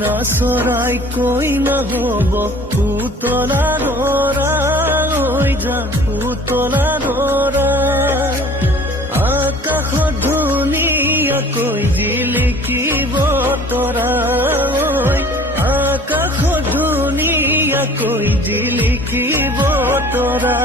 মইনা চৰাই কৈ নহ'ব পুতলা নৰা হৈ যা পুতলা নৰা আকাশত ধুনীয়াকৈ জিলিকিব তৰা আকাশত ধুনীয়াকৈ জিলিকিব তৰা